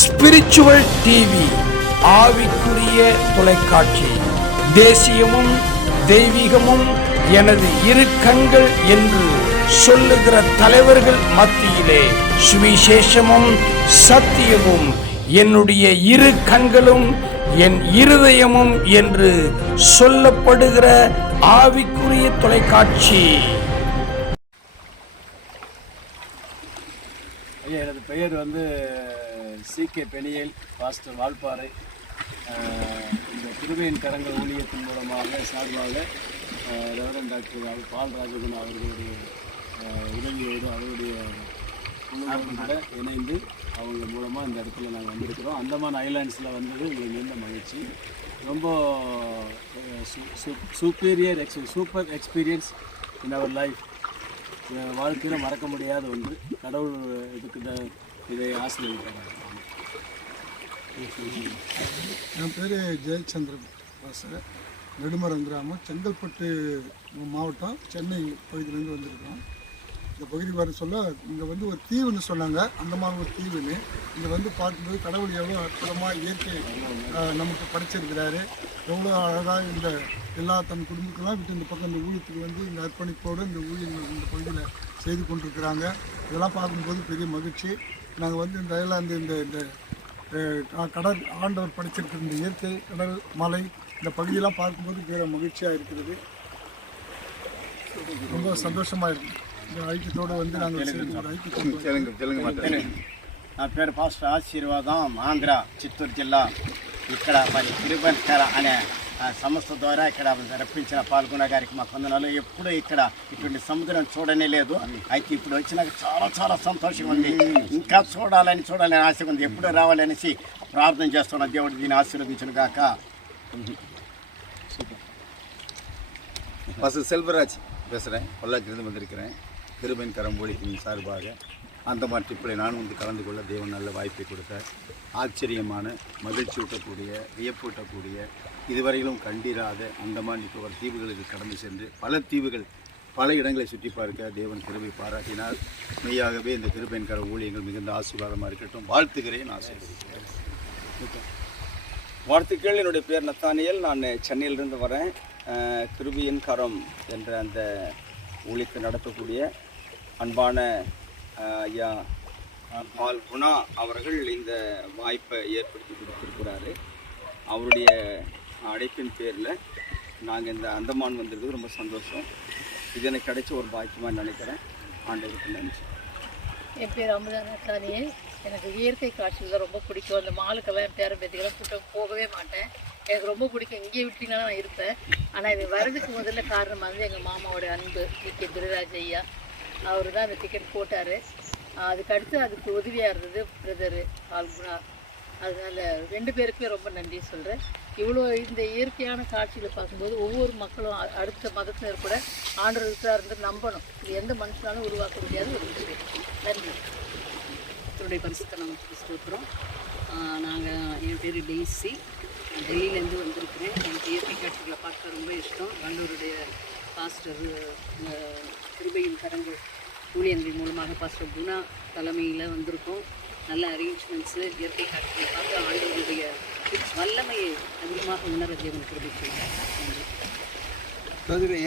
Spiritual TV, ஆவிக்குரிய தொலைக்காட்சி. தேசியமும் தெய்வீகமும் எனது இரு கண்கள் என்று சொல்லுகிற தலைவர்கள் மத்தியிலே சுவிசேஷமும் சத்தியமும் என்னுடைய இரு கண்களும் என் இருதயமும் என்று சொல்லப்படுகிற ஆவிக்குரிய தொலைக்காட்சி. ஐயா, எனது பெயர் CK பெனியேல், பாஸ்டர் வால்பாறை. இந்த கிருபையின் கரங்கள் ஊழியத்தின் மூலமாக சார்பாக ரெவரண்ட் டாக்டர் பால் ராஜகுணா அவர்களுடைய உதவியோடு அவருடைய குழுவோடு இணைந்து அவங்க மூலமாக இந்த இடத்துல நாங்கள் வந்திருக்கிறோம். அந்தமான் ஐலாண்ட்ஸில் வந்தது எங்களுக்கு மிகுந்த மகிழ்ச்சி. ரொம்ப super experience in our life. வாழ்க்கையில் மறக்க முடியாத ஒன்று. கடவுள் இதை ஆசீர்வதிக்கிறார். என் பேர் ஜெயச்சந்திரன் பாஸ்டர். நெடுமரம் கிராமம், செங்கல்பட்டு மாவட்டம், சென்னை பகுதியிலேருந்து வந்திருக்கோம். இந்த பகுதி வர சொல்ல இங்கே ஒரு தீவுன்னு சொன்னாங்க. அந்தமான ஒரு தீவுன்னு இங்கே பார்க்கும்போது கடவுள் எவ்வளோ அற்புதமாக இயற்கை நமக்கு படைச்சிருக்கிறாரு. எவ்வளோ அழகாக இந்த எல்லா தன் குடும்பத்தெல்லாம் விட்டு இந்த பக்கம் இந்த ஊழியத்துக்கு இந்த அர்ப்பணிப்போடு இந்த ஊழியர்கள் இந்த பகுதியில் செய்து கொண்டிருக்கிறாங்க. இதெல்லாம் பார்க்கும்போது பெரிய மகிழ்ச்சி. நாங்கள் இந்த ஐலாந்து இந்த கடல் ஆண்டவர் படைச்சிருக்கிற இந்த இயற்கை, கடல், மலை, இந்த பகுதியெல்லாம் பார்க்கும்போது பெரிய மகிழ்ச்சியாக இருக்கிறது. ரொம்ப சந்தோஷமாக இருக்குது. இந்த ஐக்கியத்தோடு நாங்கள் ஐக்கியத்தோடு. నా పేరు పాస్టర్ ఆశీర్వాదం, ఆంధ్ర, చిత్తూరు జిల్లా. ఇక్కడ మరి తిరుపతికర అనే సంస్థ ద్వారా ఇక్కడ రప్పించిన పాల్గొన్న గారికి మా వందనాలు. ఎప్పుడు ఇక్కడ ఇటువంటి సముద్రం చూడనే లేదు. అయితే ఇప్పుడు వచ్చినాక చాలా చాలా సంతోషంగా ఉంది. ఇంకా చూడాలని ఆశ ఉంది. ఎప్పుడు రావాలనేసి ప్రార్థన చేస్తున్న దేవుడు దీన్ని ఆశీర్వదించును గాక. பாஸ்டர் செல்வராஜ் பேசுகிறேன். பொள்ளாச்சியிலிருந்து வந்திருக்கிறேன். கிருபையின் கரம் ஊழியத்தின் சார்பாக அந்தமான் ட்ரிப்பில் நான் கலந்து கொள்ள தேவன் நல்ல வாய்ப்பை கொடுத்தார். ஆச்சரியமான, மகிழ்ச்சி ஊட்டக்கூடிய, வியப்பூட்டக்கூடிய, இதுவரையிலும் கண்டிராத அந்தமான் இப்போ ஒரு தீவுகளுக்கு கடந்து சென்று பல தீவுகள், பல இடங்களை சுற்றி பார்க்க தேவன் கிருபை பாராட்டினார். மெய்யாகவே இந்த கிருபையின் கரம் ஊழியங்கள் மிகுந்த ஆசீர்வாதமாக இருக்கட்டும். வாழ்த்துகிறேன், ஆசீர்வதிக்கிறேன். வாழ்த்துக்கள். என்னுடைய பேர் நத்தானியல். நான் சென்னையிலிருந்து வரேன். கிருபையின் கரம் என்ற அந்த ஊழியத்தை நடத்தக்கூடிய அன்பான ஐயா பால் குணா அவர்கள் இந்த வாய்ப்பை ஏற்படுத்தி கொடுத்துருக்கிறாரு. அவருடைய அழைப்பின் பேரில் நாங்கள் இந்த அந்தமான் வந்திருக்கிறது ரொம்ப சந்தோஷம். இது எனக்கு கிடைச்ச ஒரு பாக்கியமாக நினைக்கிறேன். ஆண்டவருக்கு நன்றி. என் பேர் அமுதா நத்தானியல். எனக்கு இயற்கை காட்சிகள் ரொம்ப பிடிக்கும். அந்த மாலுக்கெல்லாம் என் பேரன் பேத்திக்கெல்லாம் கூட்டம் போகவே மாட்டேன். எனக்கு ரொம்ப பிடிக்கும். இங்கே விட்டிங்கன்னா நான் இருப்பேன். ஆனால் இது வர்றதுக்கு முதல்ல காரணம் எங்கள் மாமாவோட அன்பு, CK துரைராஜ் ஐயா. அவர் தான் அந்த டிக்கெட் போட்டார். அதுக்கு உதவியாக இருந்தது பிரதரு ஆல்குணா. அதனால் 2 பேருக்குமே ரொம்ப நன்றி சொல்கிறேன். இவ்வளோ இந்த இயற்கையான காட்சிகளை பார்க்கும்போது ஒவ்வொரு மக்களும் அடுத்த மதத்தினர் கூட ஆண்டவர் இருக்கிறார் நம்பணும். இது எந்த மனுஷனாலும் உருவாக்க முடியாத ஒரு விஷயம். நன்றி. என்னுடைய பரிசுத்த நமக்கு ஸ்தோத்திரம். என் பேர் டெய்ஸி, டெல்லியிலேருந்து வந்திருக்கிறேன். எனக்கு இயற்கை காட்சிகளை பார்க்க ரொம்ப இஷ்டம். ஆண்டவருடைய பாஸ்டர் கிருபையின் கரங்கள் ஊழியர்கள் மூலமாக பாஸ்டர் குணா தலைமையில் வந்திருக்கோம். நல்ல அரேஞ்ச்மெண்ட்ஸு, இயற்கை காட்சிகளை பார்த்து ஆண்டவருடைய வல்லமையை அதிகமாக உணர தேவன் கிருபை செய்கிறார்.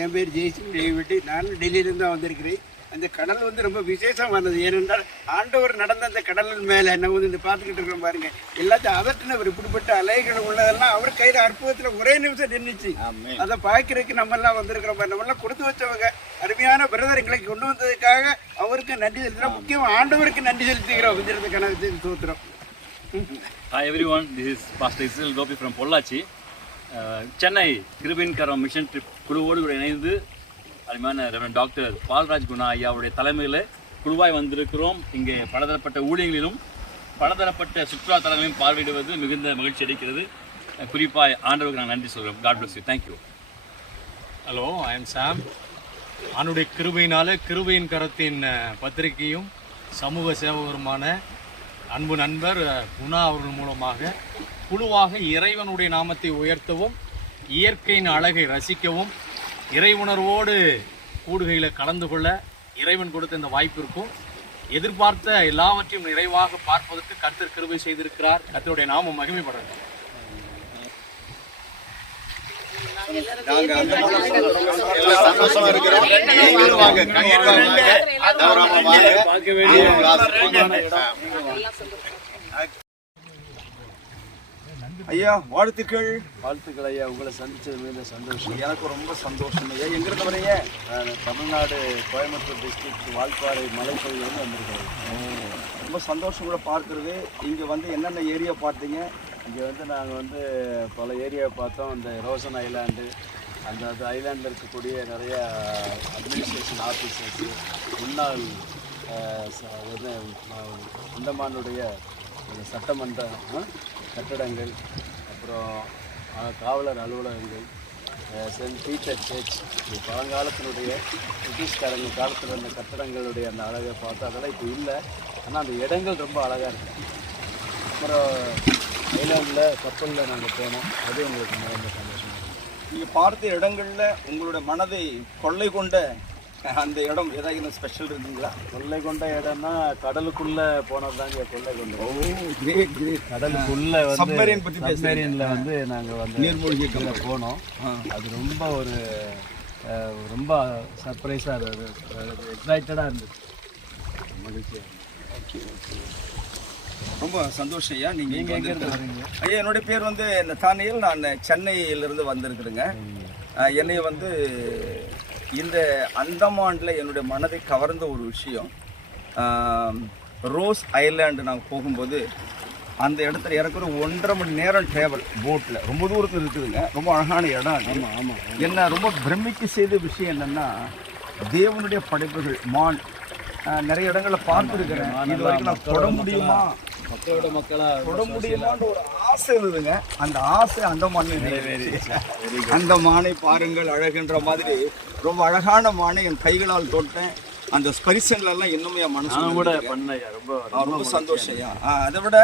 என் பேர் ஜெய்சிங் டேவிட். நான் டெல்லியிலேருந்து தான் வந்திருக்கிறேன். அந்த கடல் ரொம்ப விசேஷமானது. ஏனென்றால் ஆண்டவர் நடந்த அந்த கடலின் மேலே நம்ம இந்த பார்த்துக்கிட்டு இருக்கிறோம் பாருங்க. எல்லாத்தையும் அதட்டினவர். இப்படிப்பட்ட அலைகள் உள்ளதெல்லாம் அவர் கையில் அற்புதத்தில் ஒரே நிமிஷம் நின்றுச்சு. அதை பார்க்கறதுக்கு நம்மெல்லாம் வந்திருக்கிறோம். நம்மளாம் கொடுத்து வச்சவங்க. அருமையான பிரதர் எங்களை கொண்டு வந்ததுக்காக அவருக்கு நன்றி செலுத்துகிறோம். முக்கியமாக ஆண்டவருக்கு நன்றி செலுத்துகிறோம். கணக்கு தோத்துறோம். Hi everyone, this is Pastor Israel Gopi from Pollachi. Chennai கிருபையின் கரம் மிஷன் ட்ரிப் குழுவோடு கூட இணைந்து அருமையான ரெவரண்ட் டாக்டர் பால்ராஜ் குணா ஐயாவுடைய தலைமையில் குழுவாய் வந்திருக்கிறோம். இங்கே பலதரப்பட்ட ஊழியங்களிலும் பலதரப்பட்ட சுற்றுலா தலங்களையும் பார்வையிடுவது மிகுந்த மகிழ்ச்சி அளிக்கிறது. குறிப்பாக ஆண்டவருக்கு நான் நன்றி சொல்கிறோம். God bless you. Thank you. Hello, I am Sam. ஆண்டுடைய கிருபையினால கிருபையின் கரத்தின் பத்திரிகையும் சமூக சேவகருமான அன்பு நண்பர் குணா அவர்கள் மூலமாக குழுவாக இறைவனுடைய நாமத்தை உயர்த்தவும், இயற்கையின் அழகை ரசிக்கவும், இறை உணர்வோடு கூடுகையில் கலந்து கொள்ள இறைவன் கொடுத்த இந்த வாய்ப்பிற்கும் எதிர்பார்த்த எல்லாவற்றையும் நிறைவாக பார்ப்பதற்கு கர்த்தர் கிருபை செய்திருக்கிறார். கர்த்தருடைய நாமம் மகிமைப்படட்டும். ஐயா வாழ்த்துக்கள். வாழ்த்துக்கள் ஐயா, உங்களை சந்திச்சது மிக சந்தோஷம். எனக்கு ரொம்ப சந்தோஷம் ஐயா. எங்கிருந்து வரீங்க? நான் தமிழ்நாடு கோயம்புத்தூர் டிஸ்ட்ரிக்ட் வால்பாறை மலைப்பகுதியிலிருந்து வந்திருக்கிறேன். ரொம்ப சந்தோஷம் கூட பார்க்குறது. இங்கே வந்து என்னென்ன ஏரியா பார்த்தீங்க? இங்கே வந்து நாங்கள் வந்து பல ஏரியாவை பார்த்தோம். இந்த ரோசன் ஐலாண்டு, அந்த ஐலாண்டில் இருக்கக்கூடிய நிறைய அட்மினிஸ்ட்ரேஷன் ஆஃபீஸர்ஸு, முன்னாள் அந்தமானுடைய சட்டமன்ற கட்டடங்கள், அப்புறம் காவலர் அலுவலகங்கள், சென்ட் பீட்டர் சர்ச், பழங்காலத்தினுடைய பிரிட்டிஷ்காரங்க காலத்தில் இருந்த கட்டடங்களுடைய அந்த அழகை பார்த்தா அதெல்லாம் இப்போ இல்லை. ஆனால் அந்த இடங்கள் ரொம்ப அழகாக இருக்குது. அப்புறம் ஐலாண்டில் கப்பலில் நாங்கள் போனோம். அது எங்களுக்கு ரொம்ப சந்தோஷமாக இருக்குது. நீங்கள் பார்த்த இடங்களில் உங்களோட மனதை கொள்ளை கொண்ட அந்த இடம் ஏதாவது ஸ்பெஷல் இருக்குங்களா? கொள்ளை கொண்ட இடம்னா கடலுக்குள்ளே போனது தாங்க கொள்ளை கொண்ட. Great great. கடலுக்குள்ளே வந்து சப்மரீன் பற்றி சப்மரீனில் வந்து நாங்கள் வந்து நீர்மூழ்கி போனோம். அது ரொம்ப ஒரு ரொம்ப சர்ப்ரைஸாக இருந்தது, எக்ஸைட்டடாக இருந்துச்சு, மகிழ்ச்சியாக. ரொம்ப சந்தோஷம் ஐயா. நீங்கள் எங்கே இருந்து வரீங்க? ஐயா என்னுடைய பேர் வந்து நத்தானியல். நான் சென்னையிலிருந்து வந்திருக்கிறேங்க. என்னை வந்து இந்த அந்தமானில் என்னுடைய மனதை கவர்ந்த ஒரு விஷயம், ரோஸ் ஐலாண்டு நாங்கள் போகும்போது அந்த இடத்துல எனக்கு ஒரு 1.5 மணி நேரம் ட்ராவல் போட்டில், ரொம்ப தூரத்தில் இருக்குதுங்க. ரொம்ப அழகான இடம். ஆமாம் ஆமாம். என்ன ரொம்ப பிரமிக்க செய்த விஷயம் என்னென்னா, தேவனுடைய படைப்புகள் மான் நிறைய இடங்களில் பார்த்துருக்கிறேன். இது வரைக்கும் நான் தொட முடியுமா, மக்களோட மக்களாக தொட முடியுமான்ற ஒரு ஆசை இருந்ததுங்க. அந்த ஆசை அந்தமான் நிறைவேறிடுச்சு. அந்த மானை பாருங்கள் அழகுன்ற மாதிரி ரொம்ப அழகான மானை என் கைகளால் தொட்டேன். அந்த ஸ்பரிசங்களெல்லாம் இன்னுமே என் மனசு கூட பண்ணையா ரொம்ப சந்தோஷம் ஐயா. அதை விட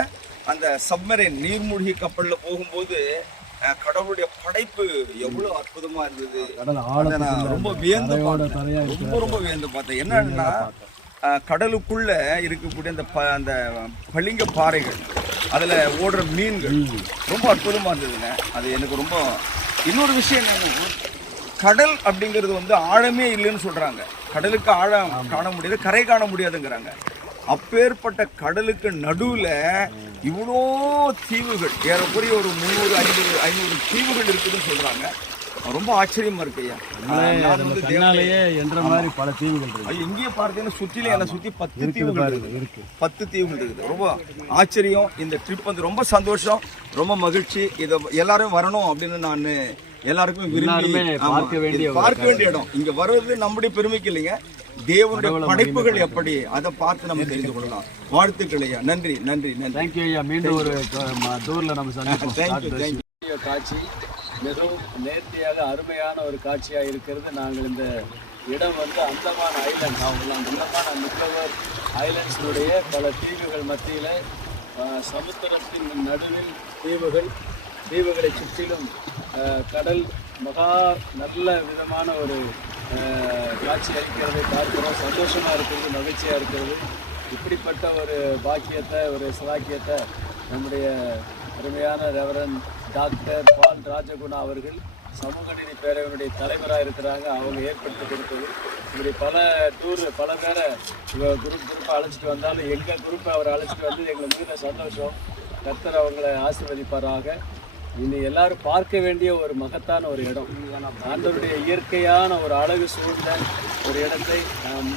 அந்த சப்மரீன் நீர்மூழ்கி கப்பலில் போகும்போது கடவுளுடைய படைப்பு எவ்வளோ அற்புதமா இருந்தது. நான் ரொம்ப வியந்து ரொம்ப வியந்து பார்த்தேன். என்னன்னா, கடலுக்குள்ள இருக்கக்கூடிய அந்த பளிங்க பாறைகள், அதில் ஓடுற மீன்கள் ரொம்ப அற்புதமாக இருந்ததுங்க. அது எனக்கு ரொம்ப. இன்னொரு விஷயம் என்னன்னா, கடல் அப்படிங்கிறது வந்து ஆழமே இல்லைன்னு சொல்கிறாங்க. கடலுக்கு ஆழம் காண முடியாது, கரை காண முடியாதுங்கிறாங்க. அப்பேற்பட்ட கடலுக்கு நடுவில் இவ்வளோ தீவுகள், ஏறக்குறைய ஒரு 300-500 தீவுகள் இருக்குதுன்னு சொல்கிறாங்க. ரொம்ப ஆச்சரியமா இருக்கு ஐயா. கண்ணாலேயே என்ற மாதிரி பல தீவுகள் இருக்கு. இங்கேயே பார்த்தீங்கன்னா சுற்றிலே என்னை சுற்றி 10 தீவுகள் இருக்கு. 10 தீவுகள் இருக்குது. ரொம்ப ஆச்சரியம். இந்த ட்ரிப் வந்து ரொம்ப சந்தோஷம், ரொம்ப மகிழ்ச்சி. இதை எல்லாரும் வரணும் அப்படின்னு நான் எல்லாருக்குமே விரும்பி பார்க்க வேண்டிய இடம். இங்க வர்றது நம்முடைய பெருமைக்கு இல்லைங்க, தேவனுடைய படைப்புகள் எப்படி அதை பார்த்து நம்ம தெரிந்து கொள்ளலாம். வாழ்த்துக்கள் ஐயா. நன்றி நன்றி நன்றி. தேங்க்யூ ஐயா. மீண்டும் ஒரு டூரில் நம்ம சந்திப்போம். தேங்க்யூ. காட்சி மிகவும் நேர்த்தியாக அருமையான ஒரு காட்சியாக இருக்கிறது. நாங்கள் இந்த இடம் வந்து அந்தமான் ஐலாண்ட், அந்தமான் நிக்கோபார் ஐலாண்ட்ஸுடைய பல தீவுகள் மத்தியில், சமுத்திரத்தின் நடுவில் தீவுகளை சுற்றிலும் கடல், மகா நல்ல விதமான ஒரு காட்சி அளிக்கிறதை பார்க்கிறோம். சந்தோஷமாக இருக்கிறது, மகிழ்ச்சியாக இருக்கிறது. இப்படிப்பட்ட ஒரு பாக்கியத்தை, ஒரு சிலாக்கியத்தை நம்முடைய அருமையான ரெவரண்ட் டாக்டர் பால் ராஜகுணா அவர்கள் சமூக நீதி பேரவையினுடைய தலைவராக இருக்கிறாங்க. அவங்க ஏற்படுத்தி கொடுத்தது. இப்படி பல பேரை குரூப்பை அழைச்சிட்டு வந்தாலும் எங்கள் குரூப்பை அவர் அழைச்சிட்டு வந்து எங்களுக்கு மிகுந்த சந்தோஷம். கர்த்தர் அவங்களை ஆசீர்வதிப்பாராக. இனி எல்லாரும் பார்க்க வேண்டிய ஒரு மகத்தான ஒரு இடம், ஆண்டவருடைய இயற்கையான ஒரு அழகு சூழ்ந்த ஒரு இடத்தை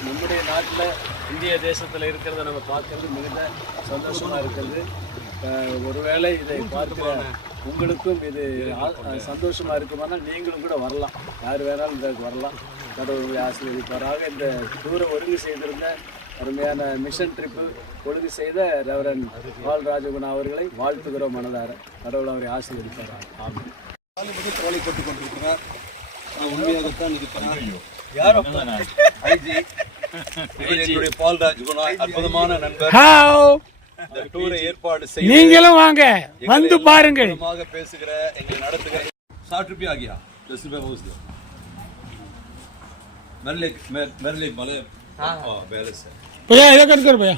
நம்முடைய நாட்டில், இந்திய தேசத்தில் இருக்கிறத நம்ம பார்க்கறது மிகுந்த சந்தோஷமாக இருக்கிறது. ஒருவேளை இதை பார்க்கிற உங்களுக்கும் இது சந்தோஷமாக இருக்குமானால் நீங்களும் கூட வரலாம். யார் வேணாலும் இதற்கு வரலாம். கடவுளுடைய ஆசீர்வதிப்பாராக. இந்த டூரை ஒழுங்கு செய்திருந்த அருமையான மிஷன் ட்ரிப்பு ஒழுங்கு செய்த ரெவரண்ட் பால் ராஜகுணா அவர்களை வாழ்த்துகிறோம் மனதார. கடவுள் அவரை ஆசீர்வதிப்பாராக. ஆமாம். தோலை போட்டுக் கொண்டிருக்கிறார். உண்மையாகத்தான் இருக்கிறார். யாரோ ஐஜி என்னுடைய பால் ராஜகுணா அற்புதமான நண்பர். இந்த டூரை ஏற்பாடு செய்ய நீங்களும் வாங்க, வந்து பாருங்கள். பேசுகிற எங்களை நடத்துகிற 60 रुपया आ गया, 10 रुपया हो गया। मेरे लिए मले हाँ बैलेंस है। भैया इधर कट कर भैया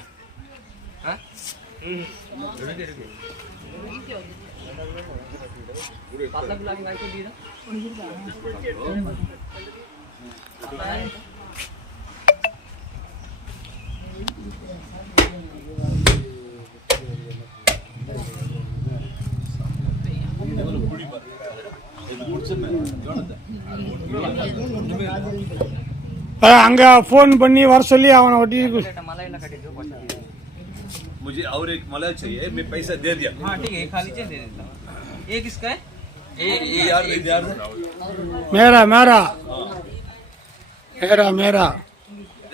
அங்க ஃபோன் பண்ணி வர சொல்லி அவனை ஒட்டி मुझे और एक मला चाहिए मैं पैसा दे दिया हाँ ठीक है खाली दे देता हूँ ये किसका है ये यार மேரா மேரா மேரா மேரா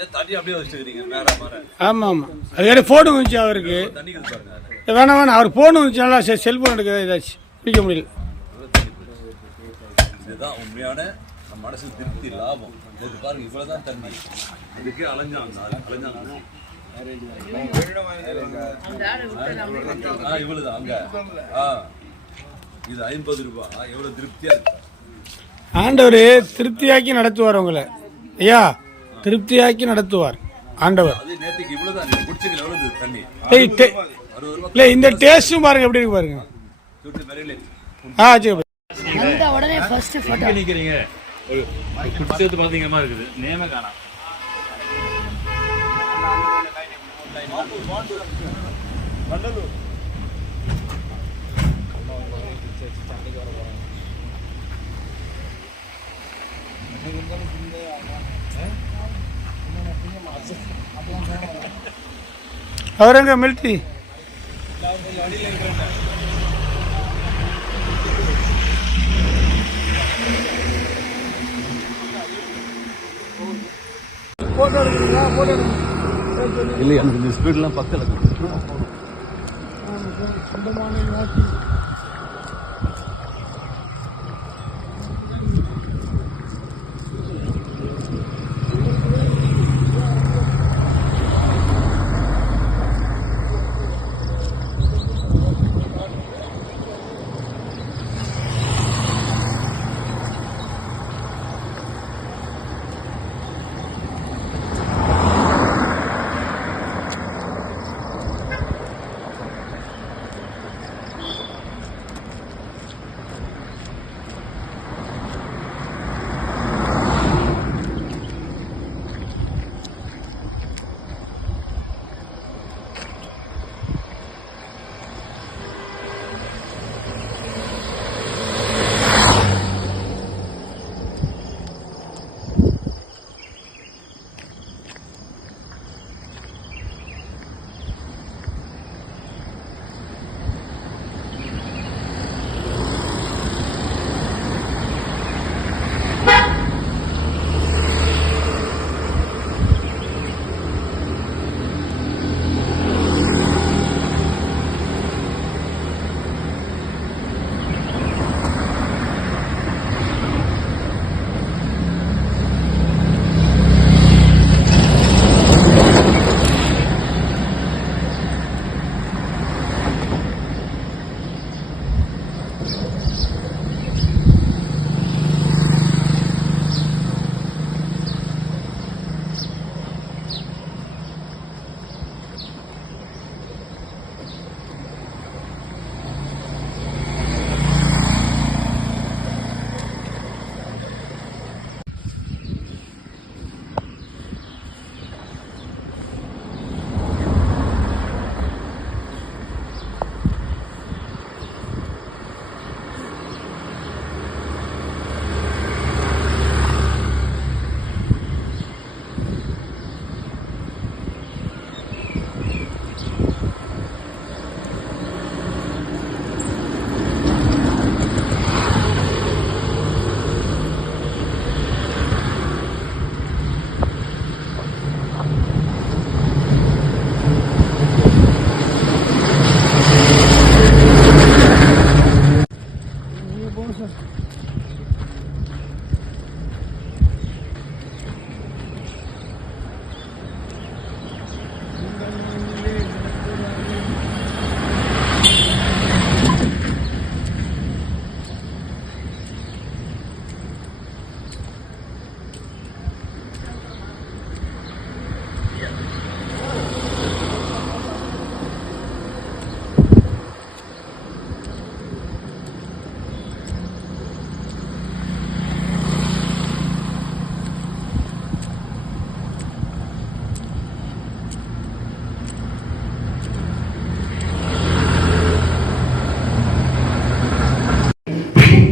தண்ணி அப்படியே வச்சுக்கிறீங்க மேரா மேரா ஆமாம் ஆமாம் அது வேறு ஃபோனு வந்துச்சு அவருக்கு தண்ணி பாருங்க வேணாம் வேணாம் அவர் ஃபோனு வந்துச்சு நல்லா செல்ஃபோன் எடுக்க ஏதாச்சும் பிடிக்க முடியல இதுதான் உண்மையான நம்ம மனசு திருப்தி லாபம் இது பாருங்க இவ்வளவுதான் தண்ணி இதுக்கே அலைஞ்சாங்க இவ்வளவுதான் அங்க இது 50 ரூபாய் எவ்வளவு திருப்தியா இருக்கு ஆண்டவர் திருப்தியாக்கி நடத்துவார் உங்களை ஐயா திருப்தியாக்கி நடத்துவார் ஆண்டவர் அது நேற்றுக்கு இவ்வளவுதான் நீங்க குடிச்சீங்க எவ்வளவு தண்ணி இல்லை இந்த டேஸ்ட்டும் பாருங்க எப்படி இருக்கு பாருங்க சரி அந்த உடனே ஃபர்ஸ்ட் போட்டோ நிக்கிறீங்க குடிச்சது பாத்தீங்க மாதிரி இருக்குது நேம காணாம் அவரங்க மிலிட்ரி இல்லை எனக்கு இந்த ஸ்பீட்லாம் பக்கத்தில்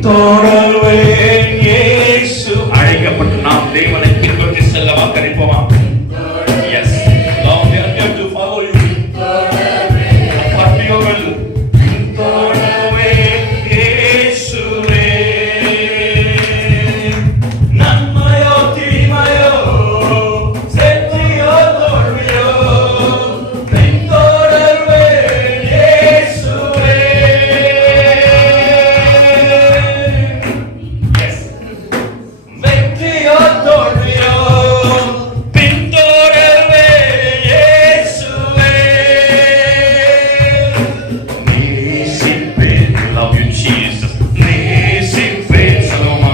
பின்தொடர்வேன் இயேசு. அழைக்கப்பட்ட நாம் தேவனை பின்பற்றி செல்ல வாக்களிப்போமா? Yes, Lord, we are here to follow you. According to your will. பின்தொடர்வேன் இயேசுவே. நன்மையோ தீமையோ வெற்றியோ தோல்வியோ பின்தொடர்வேன் இயேசுவே. Yes. வெற்றியோ தோல்வியோ பின்தொடர்வேன் இயேசுவே. நேசிப்பேன். Love you, Jesus. நேசிப்பேன். சொல்லுவோமா?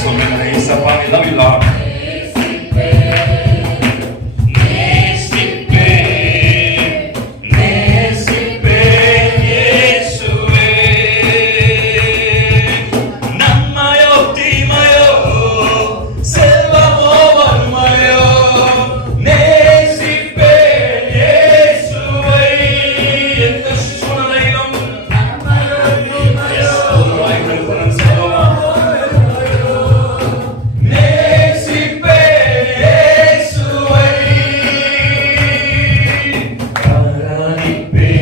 சொல்லுங்க, ஏசப்பா, we love you, Lord. நேசிப்பேன். நேசிப்பேன் இயேசுவே. நன்மையோ தீமையோ செல்வமோ வறுமையோ நேசிப்பேன் இயேசுவை. எந்த சூழ்நிலையிலும் ஒரு வாய்ப்பு சொல்லுவோமா? நேசிப்பேன் இயேசுவை. ஆராதிப்பேன்.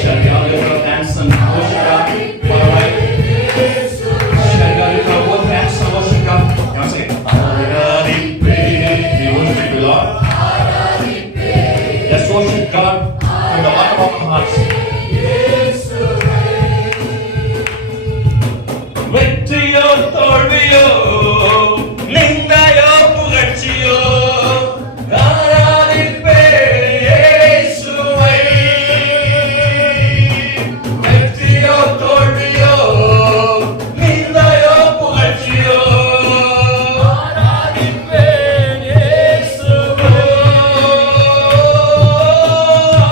Shall we all lift our hands and worship God? All right. Shall we all lift our both hands and worship God? Come on, say it. ஆராதிப்பேன். We worship you, Lord. Let's worship God from the bottom of our hearts. வெற்றியோ தோல்வியோ நிந்தையோ புகழ்ச்சியோ ஆராதிப்பேன் இயேசுவை. வெற்றியோ தோல்வியோ நிந்தையோ புகழ்ச்சியோ ஆராதிப்பேன் இயேசுவை.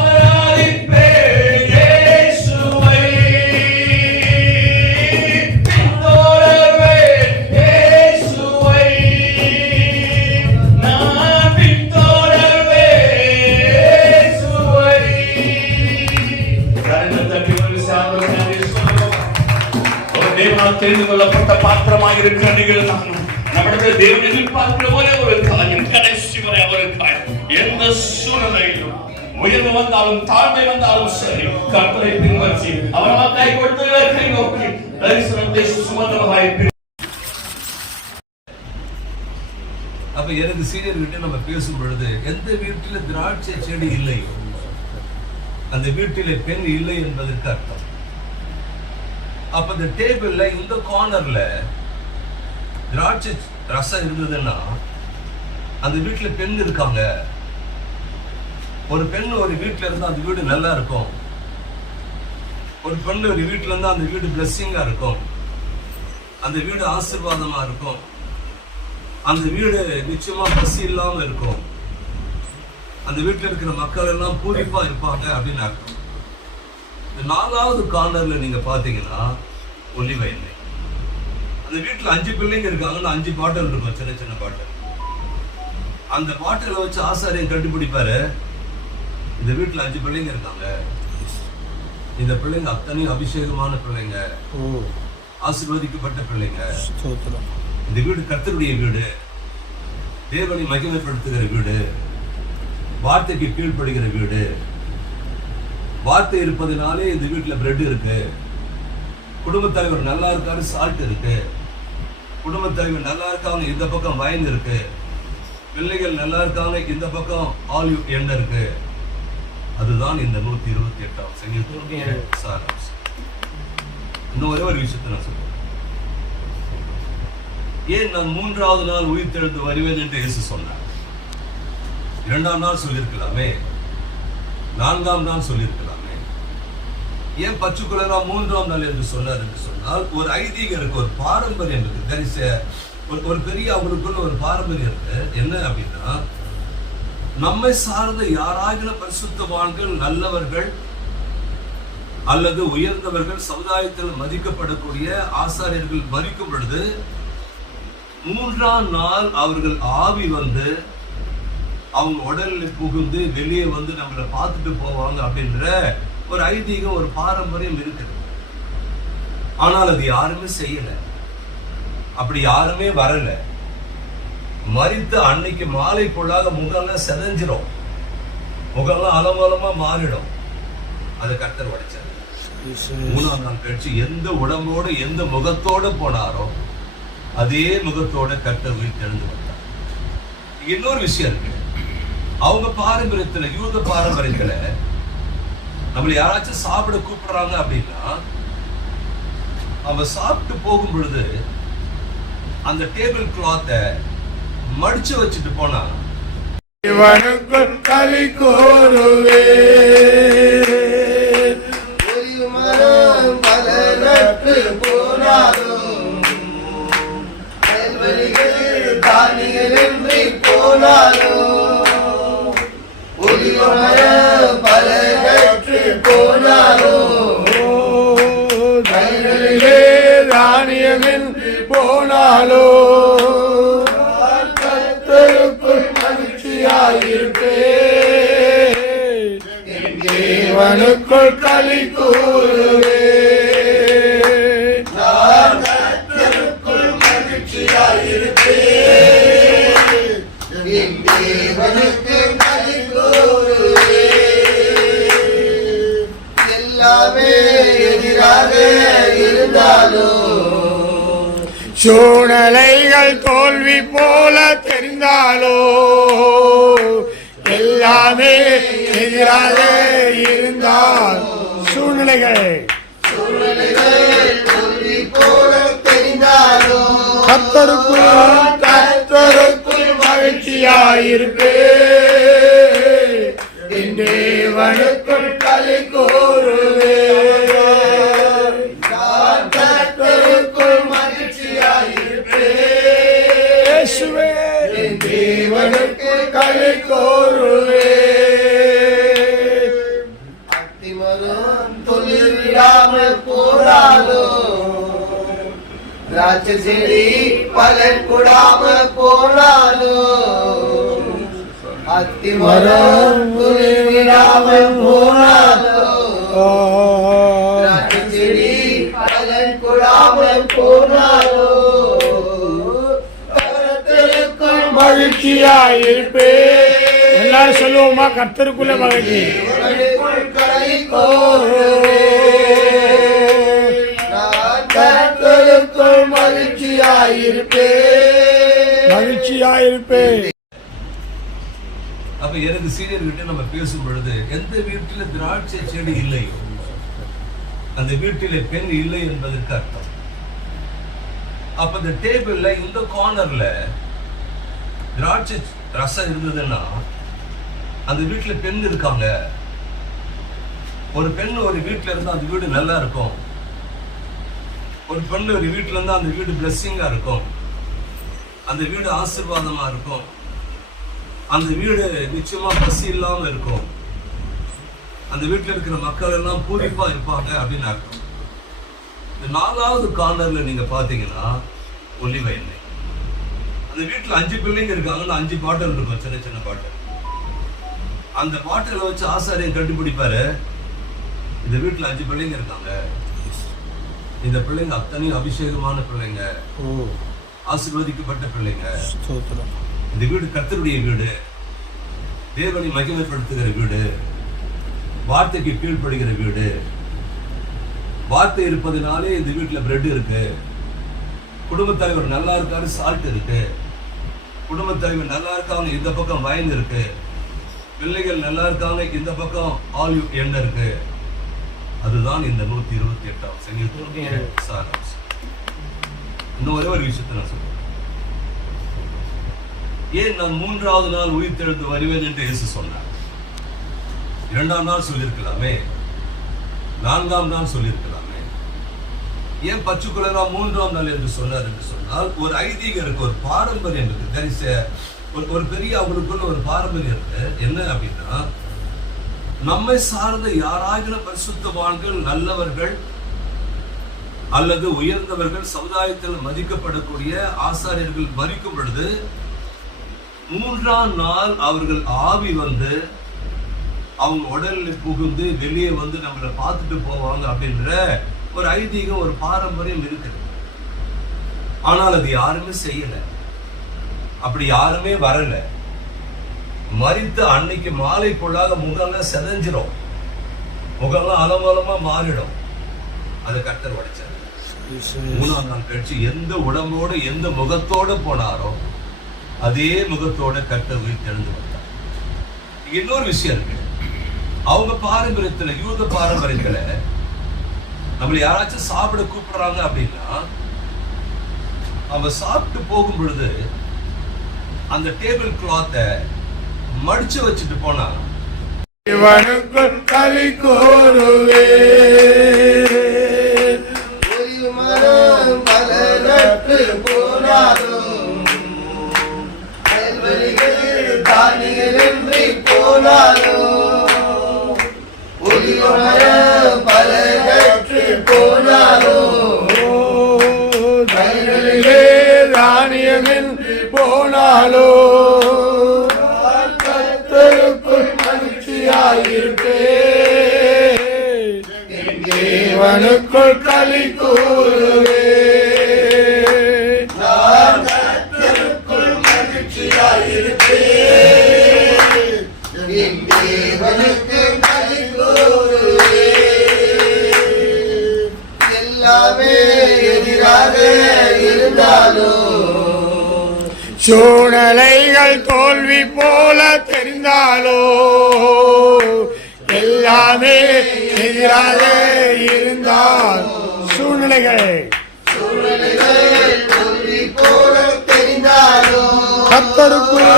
ஆராதிப்பேன் இயேசுவை. பின்தொடர்வேன் இயேசுவை. நான் பின்தொடர்வேன் இயேசுவை. கரங்களை தட்டி ஒரு சார்பு நன்றி சொல்லுவோம். ஒரு தேவனால் தெரிந்து கொள்ளப்பட்ட பாத்திரமாக இருக்கிற நீங்கள் நானும் நம்மிடத்தில் தேவன் எதிர்பார்க்கிற ஒரே ஒரு காரியம், கடைசி வரை அவருக்காய் எந்த சூழ்நிலையிலும் உயர்வு வந்தாலும் தாழ்மை வந்தாலும் சரி கர்த்தரை பின்பற்றி அவரால் கை கொடுத்து கை நோக்கி தரிசனத்தை சுமந்தவராய் அப்ப எனக்கு சீனியர் கிட்ட நம்ம பேசும் பொழுது எந்த வீட்டில திராட்சை செடி இல்லை அந்த வீட்டிலே பெண் இல்லை என்பதற்கு அர்த்தம். அப்ப இந்த டேபிள்ல இந்த கார்னர்ல திராட்சை ரசம் இருந்ததுன்னா அந்த வீட்டுல பெண் இருக்காங்க. ஒரு பெண் ஒரு வீட்டுல இருந்தா அந்த வீடு நல்லா இருக்கும். ஒரு பெண் ஒரு வீட்டுல இருந்தா அந்த வீடு பிளஸ்ஸிங்கா இருக்கும். அந்த வீடு ஆசீர்வாதமா இருக்கும். அந்த வீடு நிச்சயமா பசி இல்லாம இருக்கும். அந்த வீட்டுல இருக்கிற மக்கள் எல்லாம் பூரிப்பா இருப்பாங்க அப்படின்னு அர்த்தம். இந்த 4வது கார்னர்ல நீங்க பாத்தீங்கன்னா ஒலிவ எண்ணெய். அந்த வீட்டுல 5 பிள்ளைங்க இருக்காங்கன்னா 5 பாட்டில் இருக்கும், சின்ன சின்ன பாட்டில். அந்த பாட்டில வச்சு ஆசாரியன் கண்டுபிடிப்பாரு, இந்த வீட்டுல 5 பிள்ளைங்க இருக்காங்க, இந்த பிள்ளைங்க அத்தனையும் அபிஷேகமான பிள்ளைங்க, ஆசீர்வதிக்கப்பட்ட பிள்ளைங்க. இந்த வீடு கர்த்தருடைய வீடு, தேவனை மகிமைப்படுத்துகிற வீடு, வார்த்தைக்கு கீழ்ப்படுகிற வீடு. வார்த்தை இருப்பதனாலே இந்த வீட்டுல பிரெட் இருக்கு. குடும்பத் தலைவர் நல்லா இருக்காரு, சால்ட் இருக்கு. குடும்பத் தலைவர் நல்லா இருக்காங்க, இந்த பக்கம் வைன் இருக்கு. பிள்ளைகள் நல்லா இருக்காங்க, இந்த பக்கம் ஆலிவ் எண்ணெய் இருக்கு. அதுதான் இந்த 128ஆம் சங்கீதத்துடைய சாராம்சம். இன்னும் ஒரே ஒரு விஷயத்தை நான் சொல்றேன். ஏன் நான் 3வது நாள் உயிர்த்தெழுந்து வருவேன் என்று இயேசு சொன்னார்? 2ஆம் நாள் சொல்லியிருக்கலாமே, 4ஆம் நாள் சொல்லியிருக்கலாமே. ஏன் பர்டிகுலரா 3ஆம் நாள் என்று சொன்னார் என்று சொன்னால், ஒரு ஐதீகம் இருக்கு, ஒரு பாரம்பரியம் இருக்கு. ஒரு பெரிய அவங்களுக்குள்ள ஒரு பாரம்பரியம் இருக்கு. என்ன அப்படின்னா, நம்மை சார்ந்த யாராயிரம் பரிசுத்தவான்கள், நல்லவர்கள் அல்லது உயர்ந்தவர்கள், சமுதாயத்தில் மதிக்கப்படக்கூடிய ஆசாரியர்கள் மரிக்கும் பொழுது 3ஆம் நாள் அவர்கள் ஆவி வந்து அவங்க உடல்ல புகுந்து வெளியே வந்து நம்மளை பார்த்துட்டு போவாங்க அப்படின்ற ஒரு ஐதீகம், ஒரு பாரம்பரியம் இருக்குது. ஆனால் அது யாருமே செய்யல, அப்படி யாருமே வரல. மரித்த அன்னைக்கு மாலைக்குள்ளாக முகம்லாம் செதஞ்சிரும், முகம்லாம் அலங்கோலமா மாறிடும். அதை கர்த்தர் உடைச்சார். 3ஆம் நாள் கழிச்சு எந்த உடம்போடு எந்த முகத்தோடு போனாரோ அதே முகத்தோட கர்த்தர் உயிர் தெழுந்து வந்தார். இன்னொரு விஷயம் இருக்கு. அவங்க பாரம்பரியத்துல, யூத பாரம்பரியத்துல நம்மள யாராச்சும் சாப்பிட கூப்பிடுறாங்க அப்படின்னா அவங்க சாப்பிட்டு போகும் பொழுது அந்த டேபிள் கிளாத்தை மடிச்சு வச்சுட்டு போனா களி கோருவே தானியமின்றி போனாலோ கர்த்தருக்குள் மகிழ்ச்சியாயிருப்பே தேவனுக்குள் களி கூறுவே கர்த்தருக்குள் மகிழ்ச்சியாயிருப்பே தேவனுக்கு களி கூறுவே எல்லாமே எதிராக இருந்தாலும் சூழ்நிலைகள் தோல்வி போல தெரிந்தாலோ எல்லாமே எதிராக இருந்தால் சூழ்நிலைகள் தோல்வி போல தெரிந்தாலோ கர்த்தருக்குள் மகிழ்ச்சியாயிருப்பே தேவனுக்குள் களி கூறுவே கர்த்தருக்குள் மகிழ்ச்சியாயிருப்பே தேவனுக்குள் களி கூறுவே அத்திமரம் துளிர் விடாமல் போனாலோ திராட்சை செடி பலன் கொடாமல் போனாலோ அத்திமரம் துளிர் விடாமல் போனாலோ திராட்சை செடி பலன் கொடாமல் போனாலோ கர்த்தருக்குள் மகிழ்ச்சியாயிருப்பே. எல்லாரும் சொல்லுவோமா? கர்த்தருக்குள்ள மகிழ்ச்சி. கர்த்தருக்குள் மகிழ்ச்சியாயிருப்பே, மகிழ்ச்சியாயிருப்பே. அப்ப எனக்கு சீனியர் கிட்ட நம்ம பேசும் பொழுது எந்த வீட்டில் திராட்சை செடி இல்லையோ அந்த வீட்டிலே பெண் இல்லை என்பதற்கு அர்த்தம். அப்ப இந்த டேபிள்ல இந்த கார்னர்ல திராட்சை ரசம் இருந்ததுன்னா அந்த வீட்டுல பெண் இருக்காங்க. ஒரு பெண் ஒரு வீட்டுல இருந்தா அந்த வீடு நல்லா இருக்கும். ஒரு பெண் ஒரு வீட்டுல இருந்தா அந்த வீடு பிளஸ்ஸிங்கா இருக்கும், அந்த வீடு ஆசீர்வாதமா இருக்கும், அந்த வீடு நிச்சயமா பசி இல்லாம இருக்கும், அந்த வீட்டுல இருக்கிற மக்கள் எல்லாம் பூரிப்பா இருப்பாங்க அப்படின்னு அர்த்தம். இந்த 4வது கார்னர்ல நீங்க பாத்தீங்கன்னா ஒலிவ எண்ணெய். அந்த வீட்டுல 5 பிள்ளைங்க இருக்காங்கன்னா 5 பாட்டில் இருக்கும், சின்ன சின்ன பாட்டில். அந்த பாட்டிலை வச்சு ஆசாரியம் கண்டுபிடிப்பாரு, இந்த வீட்டுல 5 பிள்ளைங்க இருக்காங்க, இந்த பிள்ளைங்க அத்தனையும் அபிஷேகமான பிள்ளைங்க, ஆசீர்வதிக்கப்பட்ட பிள்ளைங்க, இந்த வீடு கர்த்தருடைய வீடு, தேவனை மகிமைப்படுத்துகிற வீடு, வார்த்தைக்கு கீழ்ப்படுகிற வீடு, வார்த்தை இருப்பதனாலே இந்த வீட்டுல பிரெட் இருக்கு, குடும்பத் தலைவர் நல்லா இருக்காரு, சால்ட் இருக்கு, குடும்பத் தலைவர் நல்லா இருக்காங்க, இந்த பக்கம் வயன் இருக்கு, பிள்ளைகள் நல்லா இருக்காங்க, இந்த பக்கம் ஆலிவ் எண்ணெய் இருக்கு. அதுதான் இந்த 128ஆம் சங்கீதத்தினுடைய சாராம்சம். இன்னும் ஒரே ஒரு விஷயத்தை நான் சொல்றேன். ஏன் நான் 3வது நாள் உயிர்த்தெழுந்து வருவேன் என்று இயேசு சொன்னார்? 2ஆம் நாள் சொல்லியிருக்கலாமே, 4ஆம் நாள் சொல்லியிருக்கலாமே. ஏன் பர்டிகுலரா 3ஆம் நாள் என்று சொன்னார் என்று சொன்னால், ஒரு ஐதீகம் இருக்கு, ஒரு பாரம்பரியம் இருக்கு. ஒரு பெரிய அவங்களுக்குள்ள ஒரு பாரம்பரியம் இருக்கு. என்ன அப்படின்னா, நம்மை சார்ந்த யாராகிலும் பரிசுத்தவான்கள், நல்லவர்கள் அல்லது உயர்ந்தவர்கள், சமுதாயத்தில் மதிக்கப்படக்கூடிய ஆசாரியர்கள் மரிக்கும் பொழுது 3ஆம் நாள் அவர்கள் ஆவி வந்து அவங்க உடல்ல புகுந்து வெளியே வந்து நம்மளை பார்த்துட்டு போவாங்க அப்படின்ற ஒரு ஐதீகம், ஒரு பாரம்பரியம் இருக்குது. ஆனால் அது யாருமே செய்யல, அப்படி யாருமே வரல. மரித்த அன்னைக்கு மாலைக்குள்ளாக முகம்லாம் செதஞ்சிரும், முகம்லாம் அலமலமா மாறிடும். அதை கர்த்தர் உடைச்சார். 3ஆம் நாள் கழிச்சு எந்த உடம்போட எந்த முகத்தோட போனாரோ அதே முகத்தோட கர்த்தர் உயிர் தெழுந்து வந்தார். இன்னொரு விஷயம் இருக்கு. அவங்க பாரம்பரியத்துல, யூத பாரம்பரியத்துல நம்மள யாராச்சும் சாப்பிட கூப்பிடுறாங்க அப்படின்னா நம்ம சாப்பிட்டு போகும் பொழுது அந்த டேபிள் கிளாத்தை மடிச்சு வச்சுட்டு போனா இவனுக்குள் களி கூறுவே தானியமின்றி போனாலோ கர்த்தருக்குள் மகிழ்ச்சியாயிருப்பே தேவனுக்குள் களி கூறுவே கர்த்தருக்குள் மகிழ்ச்சியாயிருப்பே தேவனுக்கு களி கூறுவே எல்லாமே எதிராக இருந்தாலும் சூழ்நிலைகள் தோல்வி போல தெரிந்தாலோ எல்லாமே எதிராக இருந்தால் சூழ்நிலைகள் தோல்வி போல தெரிந்தாலோ கர்த்தருக்குள்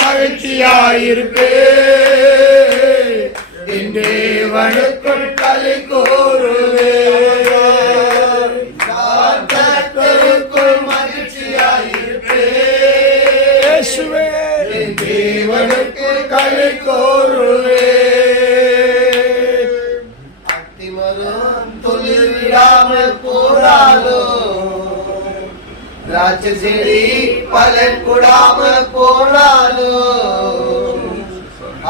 மகிழ்ச்சியாயிருப்பே தேவனுக்குள் களி கூறுவே கர்த்தருக்குள் மகிழ்ச்சியாயிருப்பே தேவனுக்கு களி கூறுவே அத்திமரம் துளிர் விடாமல் போனாலோ திராட்சை செடி பலன் கொடாமல் போனாலோ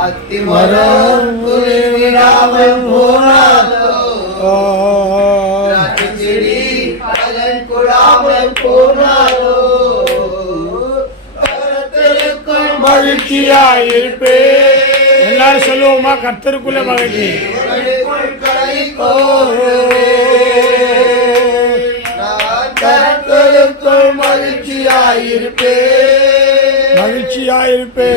அத்திமரம் துளிர் விடாமல் போனாலோ திராட்சை செடி பலன் கொடாமல் போனாலோ கர்த்தருக்குள் மகிழ்ச்சியாயிருப்பே. எல்லாரும் சொல்லுவோமா? கர்த்தருக்குள்ள மகிழ்ச்சி. கர்த்தருக்குள் மகிழ்ச்சியாயிருப்பே, மகிழ்ச்சியாயிருப்பே.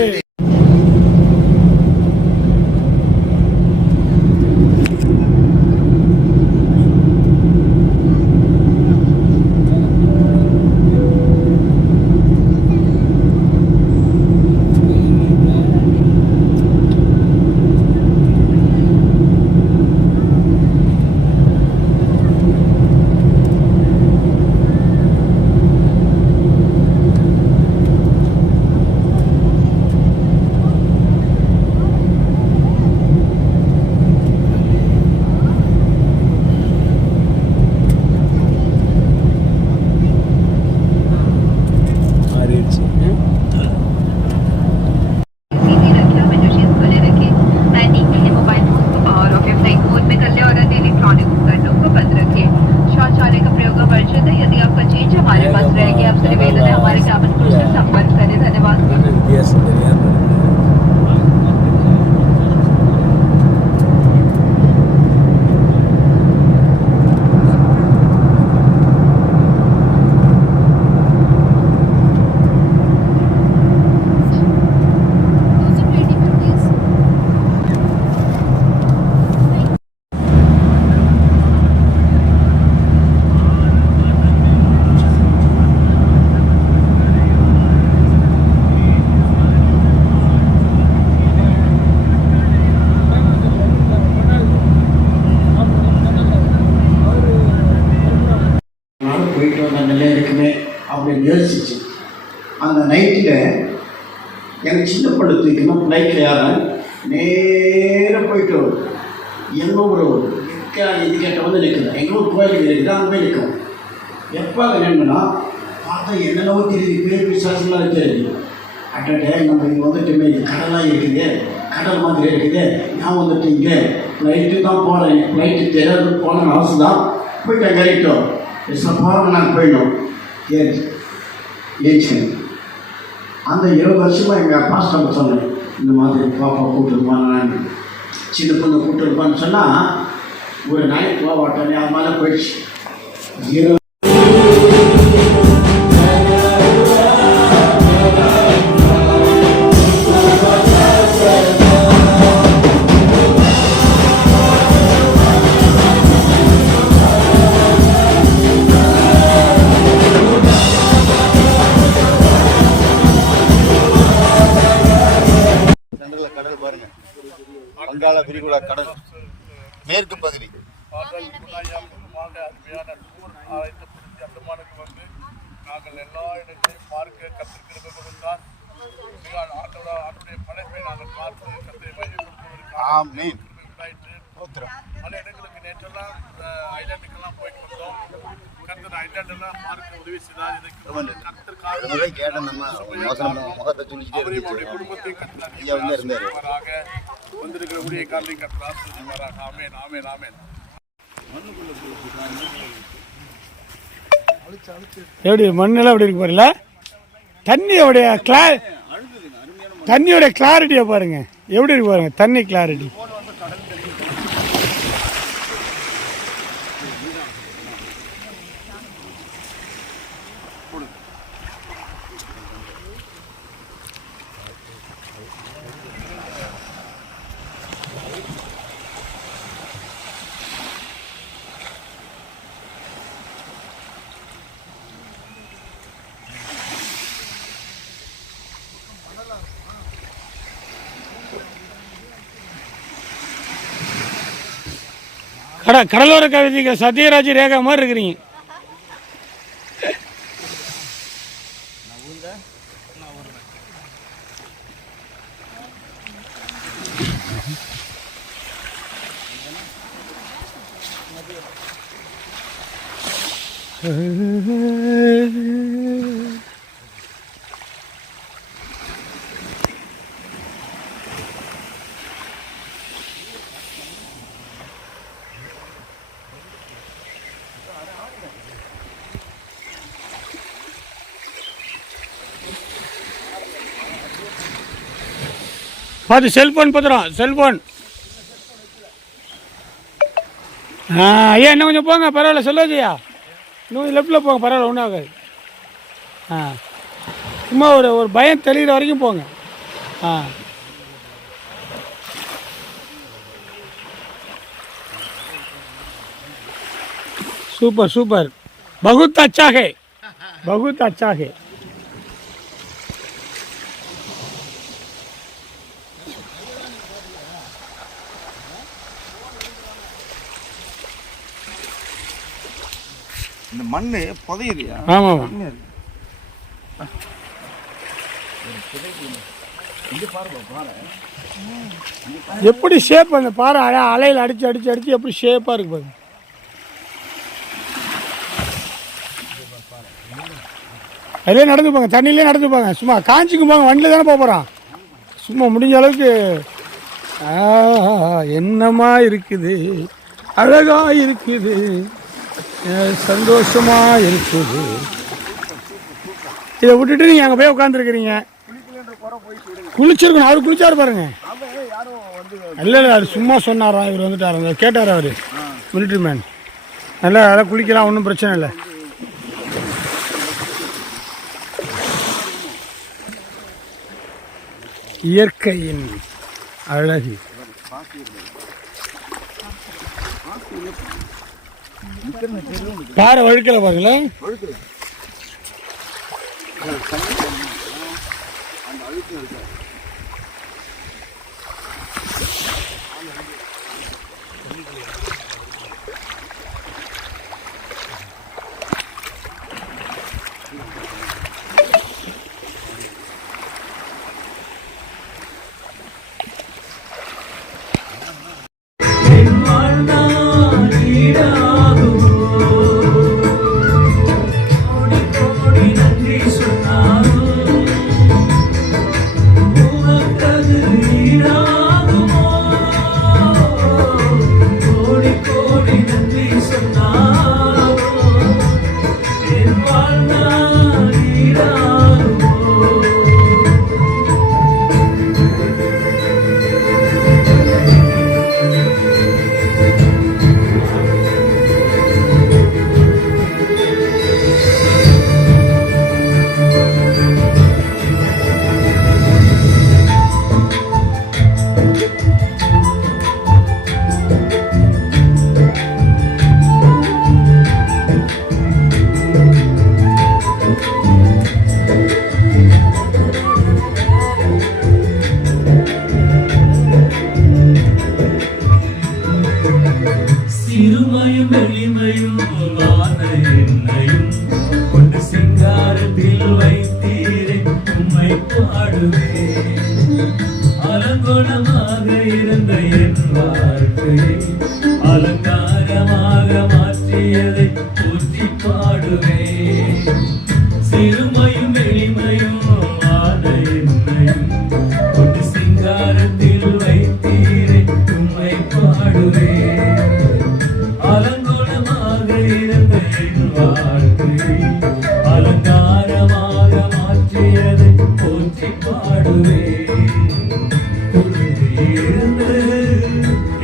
அப்படின்னு யோசிச்சு அந்த நைட்டில் எனக்கு சின்ன பள்ளு தூக்கணும் ஃப்ளைட்டில் யாரும் நேராக போயிட்டு எங்கள் ஊர் இது கேட்ட வந்து நிற்குது. எங்கள் ஊர் கோயில் இருக்குது, அங்கே போய் நிற்கும். எப்போ அது நின்றுனா பார்த்தா என்னென்னவோ தெரியுது, பேர் விசுவாசம்லாம் தெரியுது. அட்டே நம்ம இங்கே வந்துட்டுமே, இங்கே கடலாக இருக்குது, கடல் மாதிரி இருக்குது, நான் வந்துட்டு இங்கே ஃப்ளைட்டு தான் போகிறேன், எனக்கு ஃப்ளைட்டு தெரியாது, போன அவசியம் தான் போயிட்டேன். கரெக்டும் போகிறோம், நாங்கள் போயிடணும். ஏன் அந்த 20 வருஷமாக எங்கள் பாஸ்டர் சொன்னேன், இந்த மாதிரி பாப்பா கூப்பிட்டுருப்பான், நான் சின்ன பொண்ணு கூப்பிட்டுருப்பான்னு சொன்னால் ஒரு நாளைக்கு போவாட்டே அது மாதிரி போயிடுச்சு. கடல் பாருங்க, வங்காள விரிகுடா கடல் மேற்கு பகுதி. நாங்கள் எல்லா இடத்தையும் பார்க்க கத்திருக்கிறது கொடுத்தார். படைப்பை நாங்கள் பார்த்து கத்திரை மையப்படுத்துவதற்கு பல இடங்களுக்கு நேற்றெல்லாம் ஐலாண்டுக்கெல்லாம் போயிட்டு வந்தோம். கத்தர் ஐலாண்டெல்லாம் பார்க்க உதவி செய்தார். வந்திருக்கிற உரிய காலை கத்தர் ஆசீர்வதிப்பாராக. ஆமென், ஆமென், ஆமென். எப்படி மண்ணெல்லாம் எப்படி இருக்கு பாருல, தண்ணியோடைய கிளாரிட்டியை பாருங்க, எப்படி இருக்கு பாருங்க தண்ணி கிளாரிட்டி. கடலோர கவிதைகள் சத்யராஜ் ரேகா மாதிரி இருக்கிறீங்க. பார்த்து செல்ஃபோன் பத்திரம், செல்ஃபோன். ஐயா இன்னும் கொஞ்சம் போங்க, பரவாயில்ல சொல்லாதியா, இன்னும் லெஃப்டில் போங்க, பரவாயில்ல ஒன்றும் ஆகாது. சும்மா ஒரு பயம் தெளிகிற வரைக்கும் போங்க. சூப்பர் சூப்பர், बहुत अच्छा है, बहुत अच्छा है. இந்த மண்ணு புதையுதுயா. ஆமாம், எப்படி ஷேப் அந்த பாறை அலையில் அடிச்சு அடிச்சு அடிச்சு எப்படி ஷேப்பாக இருக்கு பாருங்க. அதிலே நடந்து போங்க, தண்ணியிலே நடந்து போங்க, சும்மா காஞ்சிக்கு போங்க, வண்டியில் தானே போக போகிறோம். சும்மா முடிஞ்ச அளவுக்கு என்னமா இருக்குது, அழகா இருக்குது, சந்தோஷமா இருக்குது. இதை விட்டுட்டு நீங்கள் அங்கே போய் உட்காந்துருக்கிறீங்க. குளிச்சிருக்கணும், அவர் குளிச்சாரு பாருங்க. இல்லை இல்லை, அது சும்மா சொன்னாராம், இவர் வந்துட்டார், கேட்டார் அவர் மிலிட்ரி மேன். நல்லா அதெல்லாம் குளிக்கலாம், ஒன்றும் பிரச்சனை இல்லை. இயற்கையின் அழகு. பாறை வழுக்கல பாருங்களேன். கோடி கோடி சிங்காரத்தில் வைத்தீரே உம்மை பாடுவேன். அலங்கோலமாக இருந்த என் வாழ்க்கையை அலங்காரமாக மாற்றியதை போற்றி பாடுவேன். சிறுமையும் எளிமையும் ஆன என்னையும் ஒரு சிங்காரத்தில் வைத்தீரே உம்மை பாடுவேன். அலங்கோலமாக இருந்த என் வாழ்க்கையை அலங்காரமாக மாற்றியதை போற்றி பாடுவேன். புழுதியிருந்து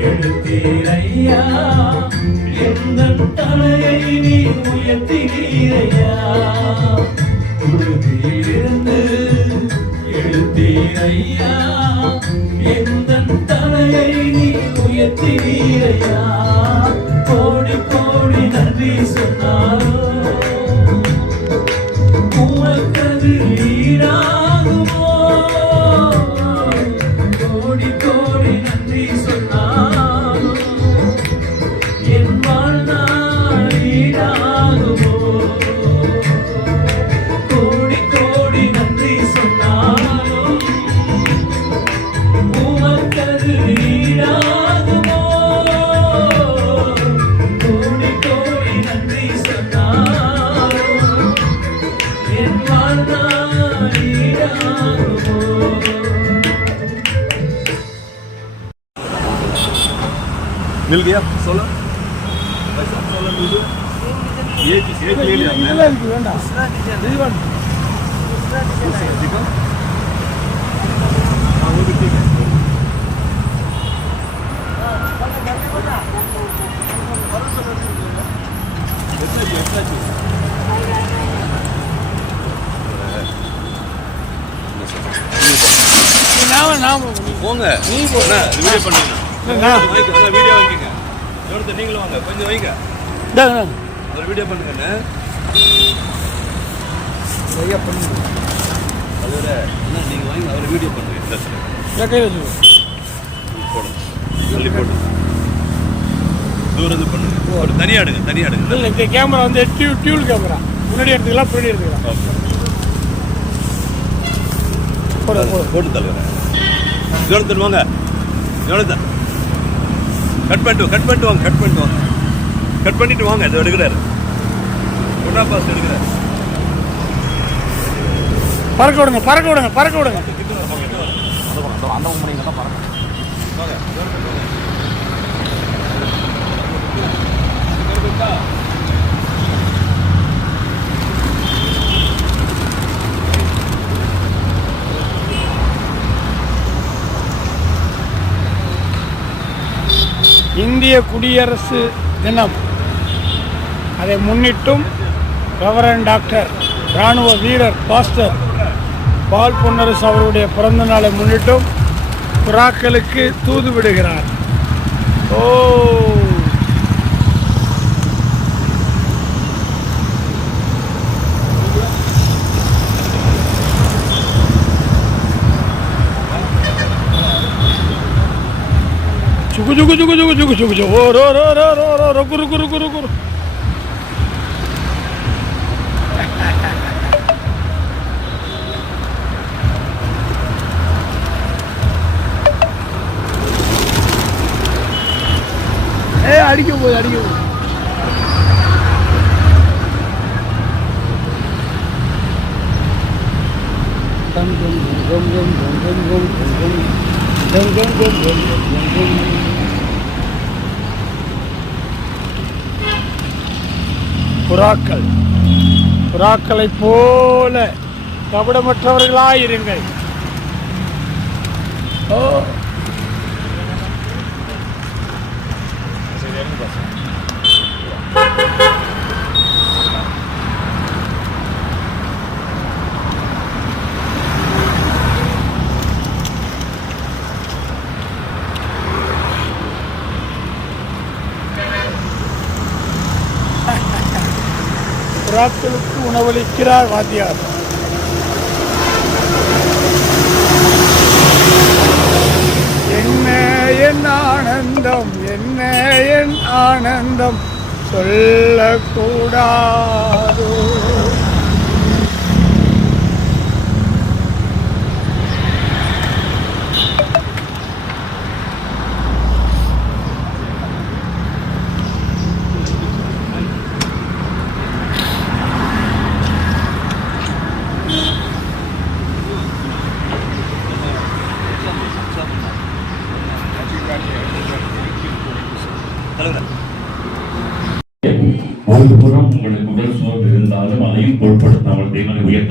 எழுத்தீரையா எந்தன் தலையை நீ உயர்த்தினீரையா. புழுதியிருந்து எழுத்தீரையா எந்தன் தலையை நீ உயர்த்தினீரையா. கோடி கோடி நன்றி சொன்னாரோ உமக்கது ஈடாகுமோ. கோடி கோடி நன்றி சொன்னாரோ என் வாழ்நாள் ஈடாகுமோ. கோடி கோடி நன்றி சொன்னாரோ உமக்கது ஈடாகுமோ. கோடி கோடி நன்றி சொன்னாரோ என் வாழ்நாள் ஈடாகுமோ. मिल गया 16 पैसा 16 मिल गया. एक ले लिया मैं. வேண்டாம் இது வேண்டாம். ठीक है. हाँ वो भी ठीक है. इतना चाहिए. போங்க நீ போங்க வீடியோ பண்ணுங்க. வீடியோ வாங்கிக்கங்க. நீங்களும் வாங்க கொஞ்சம் வைங்க. ஒரு வீடியோ பண்ணுங்கண்ணே. அதோட என்ன நீங்கள் வாங்கி அவர் வீடியோ பண்ணுங்க. போடுங்க சொல்லி போடுங்க. தூரத்து பண்ணுங்க. ஒரு தனியாக எடுங்க தனியாக எடுங்க. இல்லை இந்த கேமரா வந்து டியூல் கேமரா முன்னாடி எடுத்துக்கலாம் பின்னாடி எடுத்துக்கலாம். போட்டு தள்ளுறேன். ஜோனத்தன் வாங்க. ஜோனத்தன் கட் பண்ணிட்டு வாங்க. கட் பண்ணிட்டு வாங்க. இதை எடுக்கிறாரு. ஒன்றா பாஸ் எடுக்கிறாரு. பறக்க விடுங்க. அந்த முறைங்க தான் பறக்க. இந்திய குடியரசு தினம் அதை முன்னிட்டும் ரெவரண்ட் டாக்டர் இராணுவ வீரர் பாஸ்டர் பால் பொன்னரசு அவருடைய பிறந்த நாளை முன்னிட்டும் புறாக்களுக்கு தூது விடுகிறார். ஓ சுகு ஓ ரோ ரோ ரோ ரோ ரோ ரோ குரு குரு குரு குரு. அடிக்க போகுது. புறாக்களை போல கபடமற்றவர்களாயிருங்கள். ஓ புறாக்களுக்கு உணவளிக்கிறார் வாத்தியார். என்ன என் ஆனந்தம், என்ன என் ஆனந்தம் சொல்லக்கூடாது.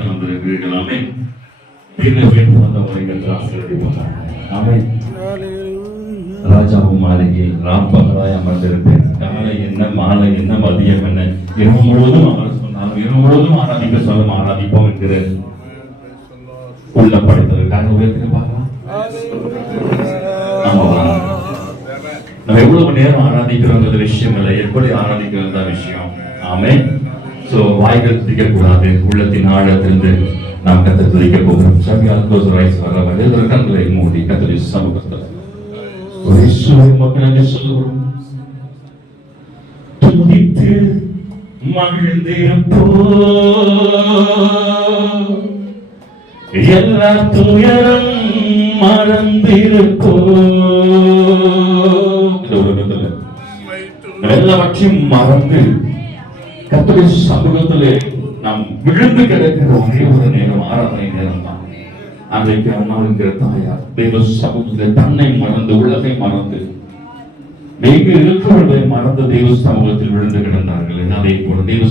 தந்திருக்கிறீர்கள். ஆமென். கிருபையின் வந்தவரை கர்த்தர் ஆசீர்வதிப்பார். ஆமென். ராஜாவும் மாளிகை ராப்பகலாய் அமர்ந்திருப்பேன். காலை என்ன, மாலை என்ன, மதியம் என்ன, இரவு முழுவதும் அமர சொன்னாலும் இரவு முழுவதும் ஆராதிக்க சொல்லும் ஆராதிப்போம் என்கிற உள்ள படைத்ததற்காக உயர்த்தி பார்க்கலாம். நம்ம எவ்வளவு நேரம் ஆராதிக்கிறோங்கிற விஷயம் இல்லை, எப்படி ஆராதிக்கிறது தான் விஷயம். ஆமென். சோ வாய்கள் திரிக்கக்கூடாது, உள்ளத்தின் ஆழத்திலிருந்து நாம் கத்தர் துதிக்க போகிறோம். சபியால் தோஸ் ரைஸ் வர வரையில் கண்களை மூடி கத்தரி சமூகத்தில் மக்கள் சொல்லுகிறோம். துதித்து மகிழ்ந்திருப்போ எல்லா துயரம் மறந்திருப்போ எல்லாவற்றையும் மறந்து கர்த்தருடைய சமூகத்திலே நாம் விழுந்து கிடக்கிற ஒரே ஒரு நேரம் ஆராதனை நேரம் தான். அன்றைக்கு அம்மாவுங்கிற தாயார் தேவ சமூகத்திலே தன்னை மறந்து உலகை மறந்து வெகு இருக்கிறவர்களை மறந்த தேவ சமூகத்தில் விழுந்து கிடந்தார்கள். அதே போல தேவ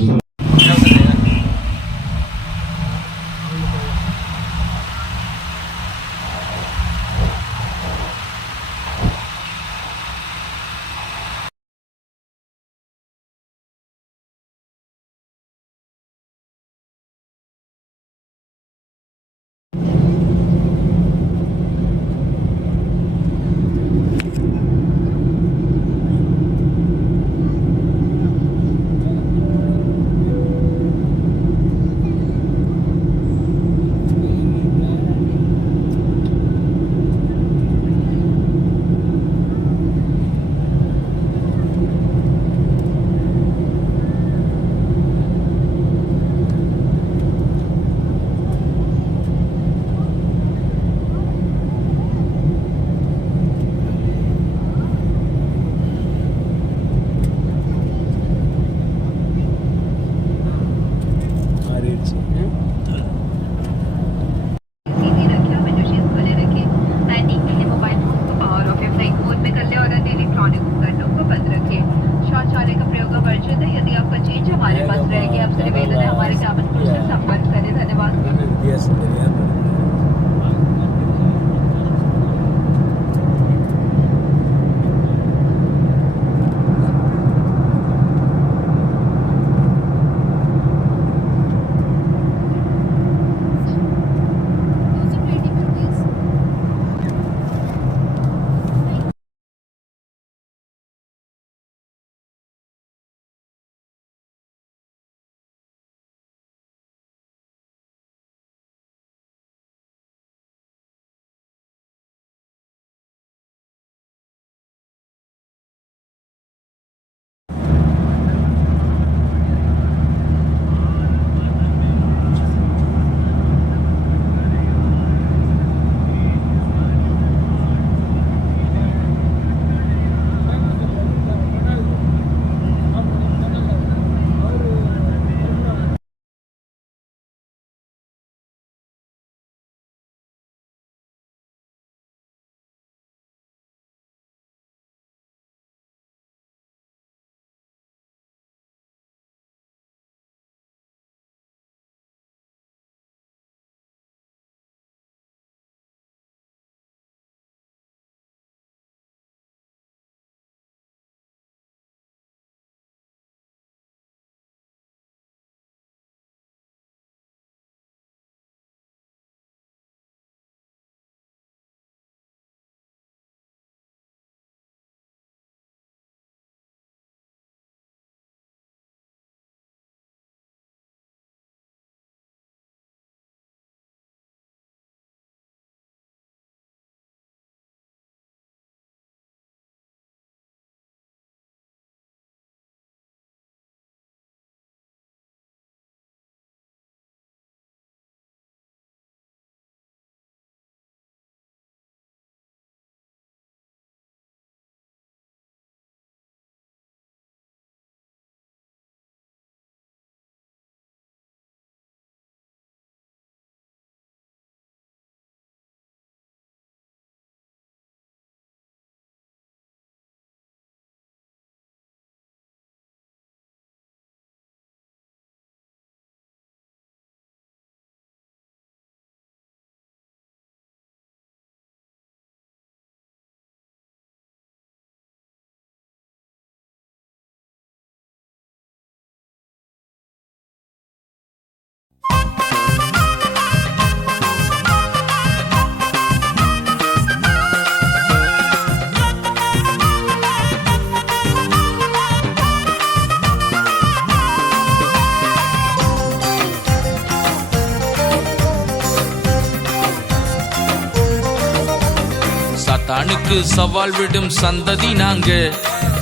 சாத்தானுக்கு சவால் விடும் சந்ததி நாங்க,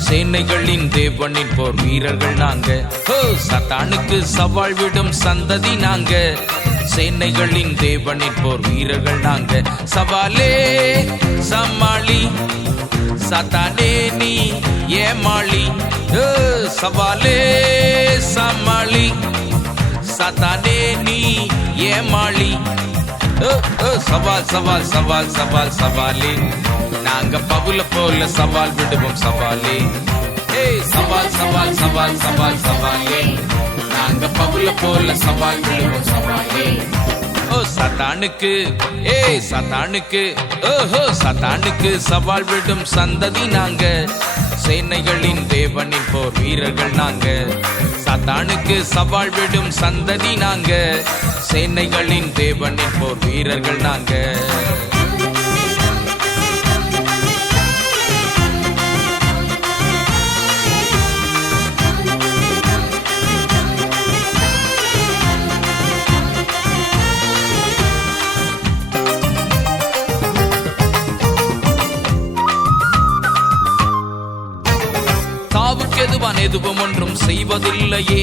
சேனைகளின் தேவனின் போர் வீரர்கள் நாங்க. ஓ சாத்தானுக்கு சவால் விடும் சந்ததி நாங்க, சேனைகளின் தேவனின் போர் வீரர்கள் நாங்க. சவாலே சமாளி சாத்தானே நீ ஏமாளி. சவாலே சமாளி சாத்தானே நீ ஏமாளி. சவால் சவால் சவால் சவால் சவாலே, நாங்க பவுல போல சவால் விடுவோம் சவாலே. சவால் சவால் சவால் சவால் சவாலே, நாங்க பவுல போல சவால் விடுவோம் சவாலே. ஓ சாத்தானுக்கு சாத்தானுக்கு ஓஹோ சாத்தானுக்கு சவால் விடும் சந்ததி நாங்க, சேனைகளின் தேவனின் போர் வீரர்கள் நாங்க. சாத்தானுக்கு சவால் விடும் சந்ததி நாங்க, சேனைகளின் தேவனின் போர் வீரர்கள் நாங்க. சாவுக்கெதுவான் எதுவும் ஒன்றும் செய்வதில்லையே,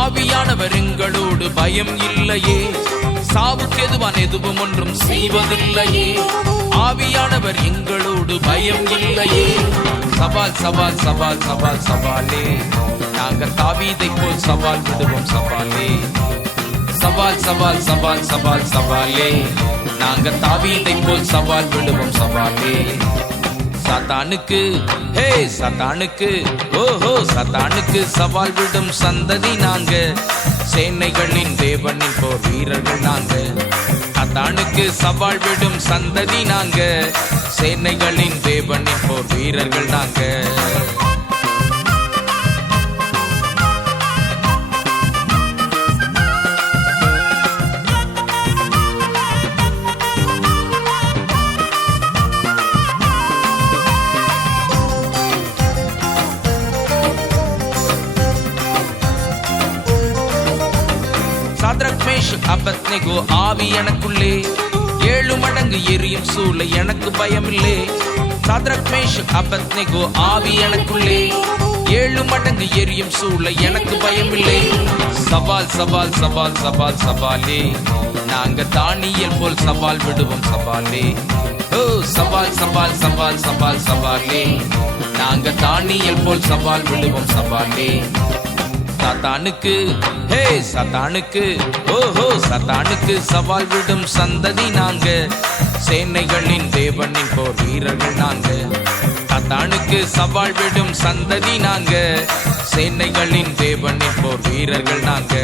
ஆவியானவர் எங்களோடு பயம் இல்லையே. சாவுக்கெதுவான் எதுவும் ஒன்றும் செய்வதில்லையே, ஆவியானவர் எங்களோடு பயம் இல்லையே. சவால் சவால் சவால் சவால் சவாலே, நாங்கள் தாவீதை போல் சவால் விடுவோம் சவாலே. சவால் சவால் சவால் சவால் சவாலே, நாங்கள் தாவீதை போல் சவால் விடுவோம் சவாலே. சாத்தானுக்கு சாத்தானுக்கு ஓஹோ சாத்தானுக்கு சவால் விடும் சந்ததி நாங்க, சேனைகளின் தேவனின் போர் வீரர்கள் நாங்க. சாத்தானுக்கு சவால் விடும் சந்ததி நாங்க, சேனைகளின் தேவனின் போர் வீரர்கள் நாங்க. சாத்ராக் மேஷக் அபத்நேகோ ஆவி எனக்குள்ளே, 7 மடங்கு எரியும் சூளை எனக்கு பயமில்லை. சாத்ராக் மேஷக் அபத்நேகோ ஆவி எனக்குள்ளே, 7 மடங்கு எரியும் சூளை எனக்கு பயமில்லை. சவால் சவால் சவால் சவால் சவாலே, நாங்க தானியேல் போல் சவால் விடுவோம் சவாலே. ஓ சவால் சவால் சவால் சவால் சவாலே, நாங்க தானியேல் போல் சவால் விடுவோம் சவாலே. சாத்தானுக்கு சாத்தானுக்கு ஓஹோ சாத்தானுக்கு சவால் விடும் சந்ததி நாங்க, சேனைகளின் தேவனின் போர் வீரர்கள் நாங்க. சாத்தானுக்கு சவால் விடும் சந்ததி நாங்க, சேனைகளின் தேவனின் போர் வீரர்கள் நாங்க.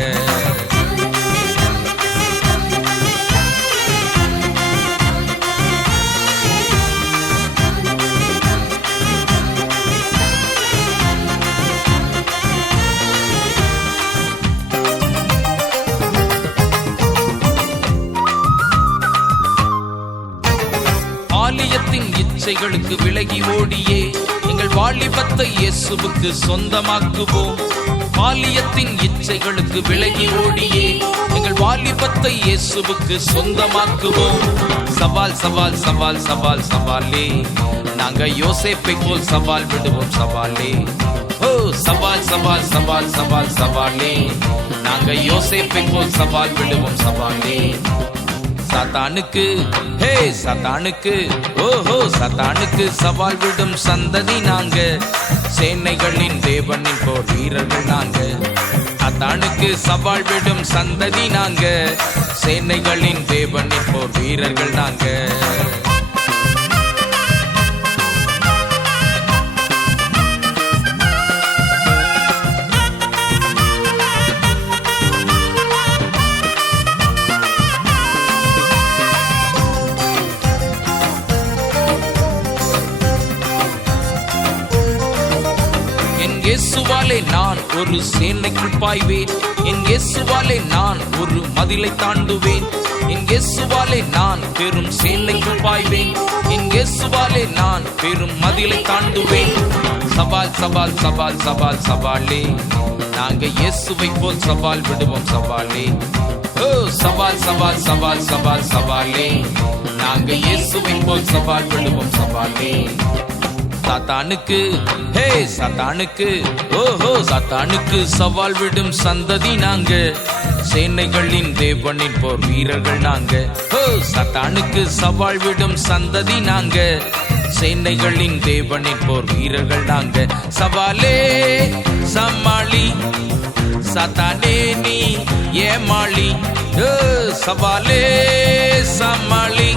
பாலியத்தின் இச்சைகளுக்கு விலகி ஓடியே, எங்கள் வாலிபத்தை இயேசுவுக்கு சொந்தமாக்குவோம். பாலியத்தின் இச்சைகளுக்கு விலகி ஓடியே, எங்கள் வாலிபத்தை இயேசுவுக்கு சொந்தமாக்குவோம். சவால் சவால் சவால் சவால் சவாலே, நாங்க யோசேப்பை போல் சவால் விடுவோம் சவாலே. ஓ சவால் சவால் சவால் சவால் சவாலே, நாங்க யோசேப்பை போல் சவால் விடுவோம் சவாலே. சாத்தானுக்கு சாத்தானுக்கு ஓஹோ சாத்தானுக்கு சவால் விடும் சந்ததி நாங்க, சேனைகளின் தேவனின் போர் வீரர்கள் நாங்க. சாத்தானுக்கு சவால் விடும் சந்ததி நாங்க, சேனைகளின் தேவனின் போர் வீரர்கள் நாங்க. இயேசுவாலே நான் ஒரு சேனைக்குள் பாய்வேன், என் இயேசுவாலே நான் ஒரு மதிலை தாண்டுவேன். என் இயேசுவாலே நான் பெரும் சேனைக்குள் பாய்வேன், என் இயேசுவாலே நான் பெரும் மதிலை தாண்டுவேன். சவால் சவால் சவால் சவால் சவாலே, நாங்க இயேசுவை போல் சவால் விடுவோம் சவாலே. ஓ சவால் சவால் சவால் சவால் சவாலே, நாங்க இயேசுவின் போல் சவால் விடுவோம் சவாலே. சாத்தானுக்கு ஹே சாத்தானுக்கு ஓஹோ சாத்தானுக்கு சவால் விடும் சந்ததி நாங்க, சேனைகளின் தேவனின் போர் வீரர்கள் நாங்க. ஓ சாத்தானுக்கு சவால் விடும் சந்ததி நாங்க, சேனைகளின் தேவனின் போர் வீரர்கள் நாங்க. சவாலே சமாளி சாத்தானே நீ ஏமாளி, சவாலே சமாளி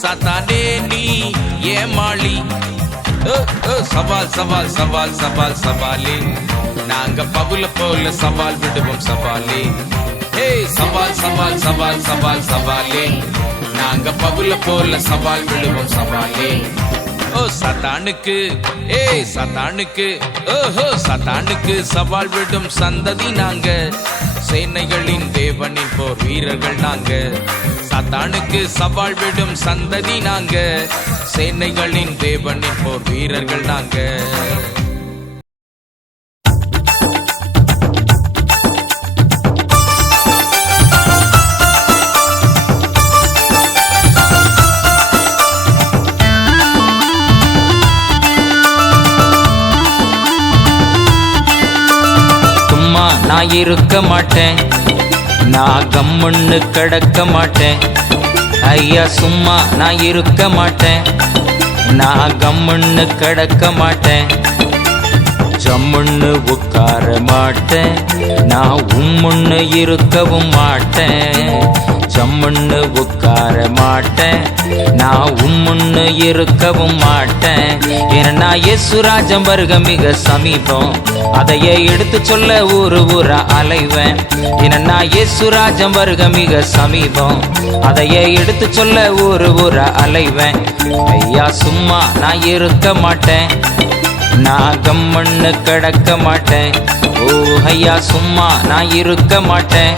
சாத்தானே நீ ஏமாளி. சவால் சவால் சவால் சவால் சவாலே, நாங்க பவுல போல சவால் விடுவோம் சவாலே. ஹே சவால் சவால் சவால் சவால் சவாலே, நாங்க பவுல போல சவால் விடுவோம் சவாலே. ஓ சாத்தானுக்கு ஏ சாத்தானுக்கு ஓஹோ சாத்தானுக்கு சவால் விடும் சந்ததி நாங்க, சேனைகளின் தேவனின் போர் வீரர்கள் நாங்க. சாத்தானுக்கு சவால் விடும் சந்ததி நாங்க, சேனைகளின் தேவனின் போர் வீரர்கள் நாங்க. சும்மா நான் இருக்க மாட்டேன், நான் கம்முன்னு கிடக்க மாட்டேன். ஐயா சும்மா நான் இருக்க மாட்டேன், நான் கம்முன்னு கிடக்க மாட்டேன். ஜம்முன்னு உட்கார மாட்டேன், நான் உம்முன்னு இருக்கவும் மாட்டேன். ஜம்முன்னு உட்கார மாட்டேன், நான் உம்முன்னு இருக்கவும் மாட்டேன். ஏன்னா இயேசுராஜம் வருக மிக சமீபம், அதையே எடுத்து சொல்ல ஊரு ஊரா அலைவேன். ஏன்னா இயேசுராஜம் வருக மிக சமீபம், அதையே எடுத்து சொல்ல ஊரு ஊரா அலைவேன். ஐயா சும்மா நான் இருக்க மாட்டேன், நான் கம்முன்னு கிடக்க மாட்டேன். ஓ ஐயா சும்மா நான் இருக்க மாட்டேன்,